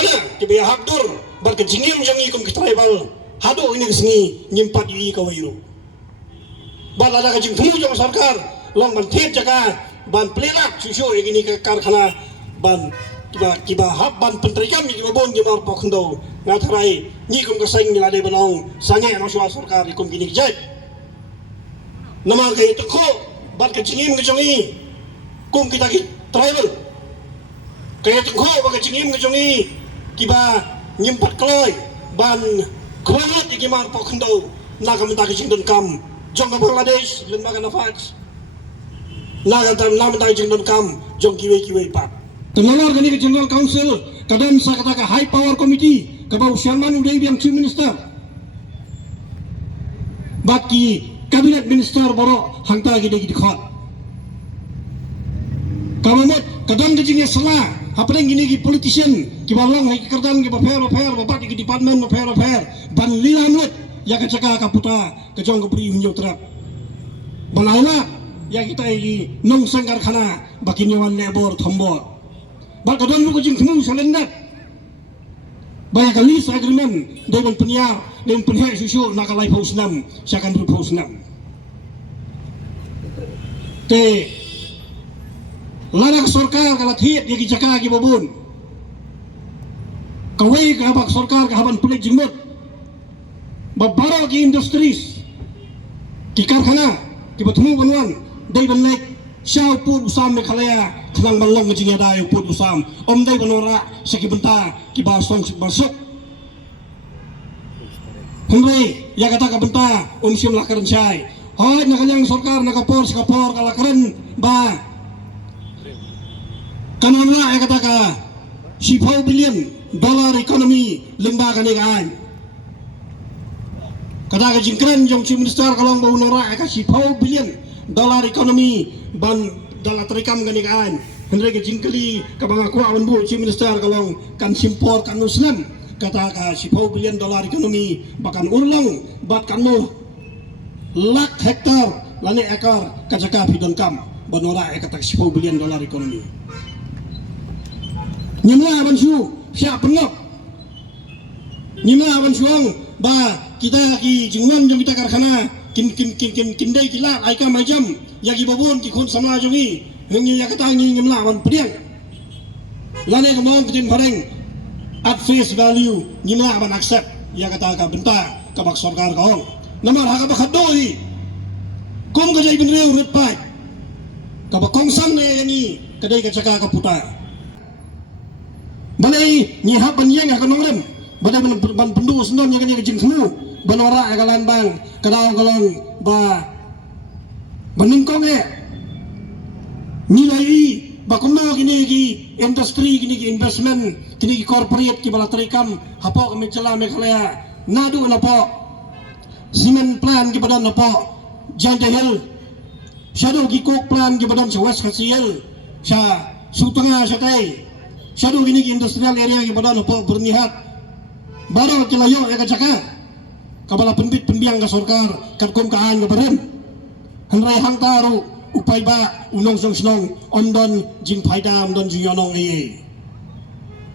kana kibe habdur bar ke jingim jangi kum tribal hado ini kesengi nyimpat yi kawairu bal ada ka jing tumu jong sarkar long ban thet jaka ban pelelak susu ini ke karkhana ban kiba hab ban pentrikam kiba bon kiba pokhndo ngatrai ni kum kaseng ni lade banong sange no shwa sarkar kum gini jai nama ke itu ko ban ke jingim ke jongi kum kita ki tribal kaya itu ko ban ke jingim ke jongi kiba nyimpat kloy ban kroyot ikiman pokhndo nakamta ke jingdon kam jong Bangladesh lembaga nafas naga tam nam ta jingdon kam jong kiwe pat tenolor gani ke General Council kadam sa kata ka High Power Committee kabau Sharman Uday yang Chief Minister baki Cabinet Minister boro hangta gide khot kamot kadam ke jingnya sala hapeng gini ki politician ki balong hai kerdan ki fair bapak ki department fair ban lilamut ya kacaka kaputa kejong kepri hunyo trap banaula ya kita ini nong sangkar khana baki nyawan lebor thombor ba kadon lu kujing temu salendat banyak kali agreement dengan penyiar dan penhek susu nakalai pausnam siakan berpausnam te larak sorkar kalat hit ya kijaka ki babun kawai kabak sorkar kahaban pelik jingmut babaro ki industries ki karkhana ki batmu banwan dai banlek syau put usam me khalaya thlang balong ngijing dai put usam om dai banora saki benta ki basong sik basok humre ya kata ka benta sim lakaran syai hoy nakalang sorkar nakapor sikapor kalakaran ba kananla ya kata ka $10 billion economy lembaga ni kan kata ka jingkran jong Chief Minister kalong bau nora ka $10 billion economy ban dala terikam gani kan henry ke jingkali ka banga ku awan bu Chief Minister kalong kan simpor kan muslim kata ka $10 billion economy bahkan urlong bat kanmu lak hektar lani ekar kacaka pidon kam banora kata $10 billion economy nyimla aban su siap pengok nyimla aban suang ba kita ki jingwan jong kita karkhana kin dai kila ai ka majam ya ki babon ki khon samla jongi ngi ya kata ngi nyimla aban pediang lane ka mong kitin pareng at face value nyimla aban accept ya kata ka benta ka bak sarkar ka hong namar ha ka bakadoi kum ka jai bin reu ret pai ka bakong sang ne yani kadai ka caka ka puta balai ni hab ban yang ka nongrem badai ban pendu sendon yang ka jing semu banora ka lanbang kadau kalong ba baningkong nilai bakuno kini ki industri kini ki investment kini ki corporate ki bala terikam hapo kami cela mekalaya nadu napo cement plan ki badan napo jandahel shadow ki coke plan ki badan sa west kasiel sa sutanga sa tay shadow gini ki industrial area ki badan napo bernihat baru kilayo ya kacaka kabala penbit pembiang ka sorkar katkom kaan ka baren hanray hangtaru upay ba unong song ondon jing faida ondon jiyonong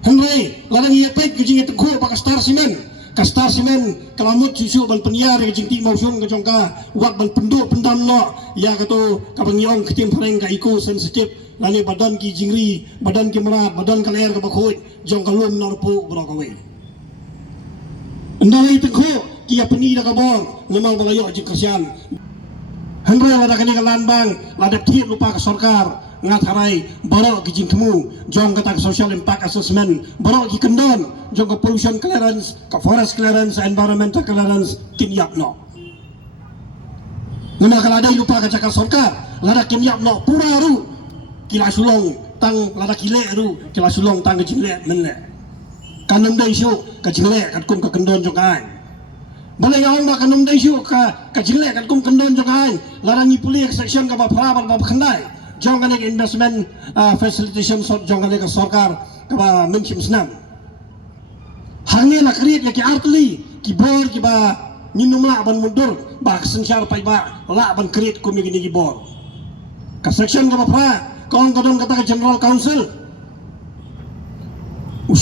hanray larang iyapay kujing itukho pa kastar simen kalamut susu ban penyar ka jing ti mausung ka jongka wak ban pendu pendam no ya kato kabangyong kitim pareng ka iko sensitif lani badan ki jingri badan ki merat badan kaler ka bakhoy jong kalum norpo brokawe ndalay tukho kiya peni da kabor memang balayo jing kasian hanray lada kani kalanbang lada tiap lupa ke sorkar ngat harai baro ki jing temu jong kata social impact assessment baro ki kendon jong ke pollution clearance ke forest clearance environmental clearance kinyak no nama kalada lupa ke cakap sorkar lada kinyak no pura ru kila sulong tang lada kile ru kila sulong tang ke jingle menle kanam dai syu ke jingle kat kum ke kendon jong ai balai yang ba kanam dai syu ka jingle kat kum kendon jong ai lada ni puli section ka ba phra ba khandai jong kane investment facilitation jong kane ka sarkar ka ba menchim snam hange la kriet ya ki artli ki bor ki ba ninumla ban mundur ba sensyar pai ba la ban kriet kum ni ki bor ka section ka ba phra kong kadon kata General Council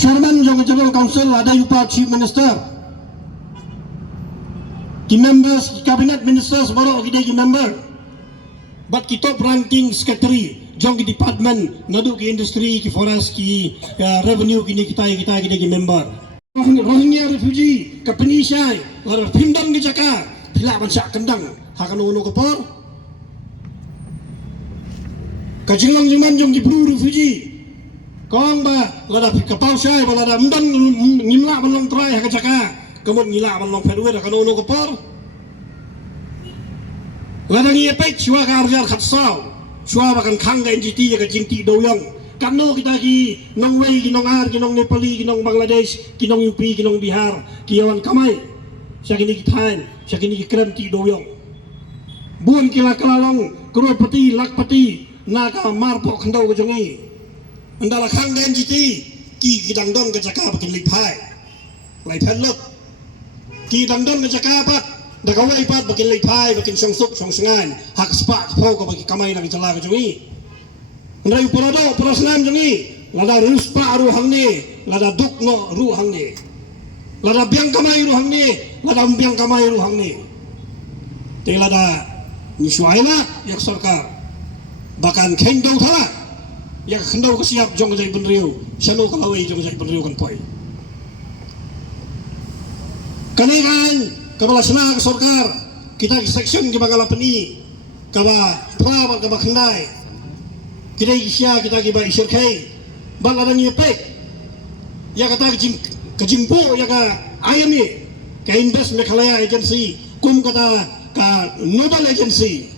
Chairman jong General Council ada yupa Chief Minister. Ki members ki Cabinet Ministers baru kita ki member. But kita ranking secretary jong ki department nadu ki industry ki forest ki revenue kini kita ki member. Rohingya refugee ke Penishai lar pindam ki Jaka pila bansa kendang hakan uno kapor. Ka Jinglang Jingman jong ki Bru refugee kong ba lada kapau syai ba lada mdan ngimla balong trai ha Jaka kemut ngila balong pedwe hakan uno kapor. Lada ngi epek chua ka arjar khatsau chua bakan khang ga NGT ka jingti doyong kano kita ki nong wei ki nong ar ki nong Nepali ki nong Bangladesh ki nong UP ki nong Bihar ki yawan kamai syakini ki Thailand syakini ki Kranti doyong buan kila kalalong crorepati lakpati naka marpo khandau ka jongi andala khang ga NGT ki dangdon ka Jaka bakin lipai lai phalok ki dangdon ka Jaka pat Dagawai pat bakin lipai bakin songsuk songsengan hak spak pau ka bagi kamai nang jala ka jongi Ndrai porado porasnam jongi lada ruspa ru hangne lada dukno ru hangne lada biang kamai ru hangne lada biang kamai ru hangne te lada niswaila yak sarkar bakan khendau thala yak khendau ka siap jong jai benriu sano kalawai jong jai benriu kan poi kanekan Kepala senang sarkar kita section ke Bangala Peni kaba prawan kaba khendai kita isya kita ke ba isirkai balaran yepek ya kata kejimpo ya ka IMA ka Invest Meghalaya Agency kum kata ka Nodal Agency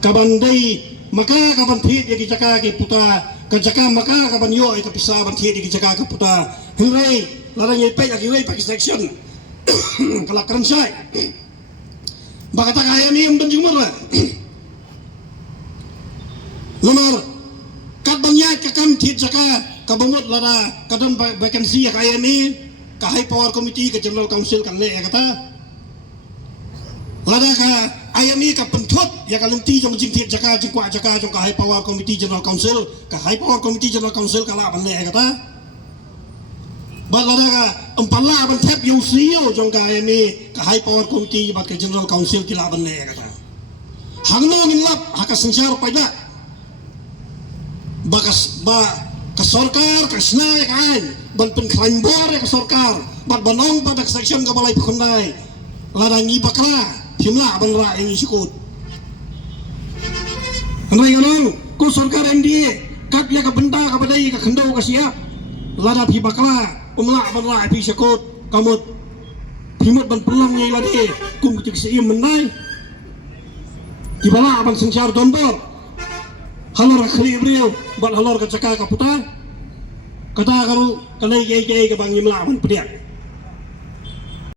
kabandai maka kaban thit ya Jaka ke puta ka Jaka maka kaban yo ka pisa ban thit ya Jaka ke puta hingrai laran yepek ya kiwai pak section kalau keren saya, bakal tak ayam ini umpan jumur lah. Nomor kat banyak kakam tit Jaka kabumut lara kadon vacancy ya ayam ini ke High Power Committee ke General Council kan le kata. Lara ke ayam ini ke pentut ya kalau nanti jom tit Jaka jengkuak Jaka jom ke High Power Committee General Council ke High Power Committee General Council kalau kan le kata. Balada ka empala ban thep yo sio jong ka ini ka High Power Committee bat ka General Council kila ban le kata hangno nilap haka sengsar pada bakas ba ka sarkar ka snai kan ban pen kraimbor ka sarkar bat banong pada section ka balai phundai ladangi bakra himla ban ra ini sikut andai nganong ko sarkar MDA kat ya ka benda ka badai ka khendau ka siap lada phi bakla umla banla api sekut kamut himut ban pelang nyai lade kum cik seim menai di bala abang sengsar dombor halor khli brio ban halor ka Jaka ka puta kata kalau kalai ke bang imla ban pediak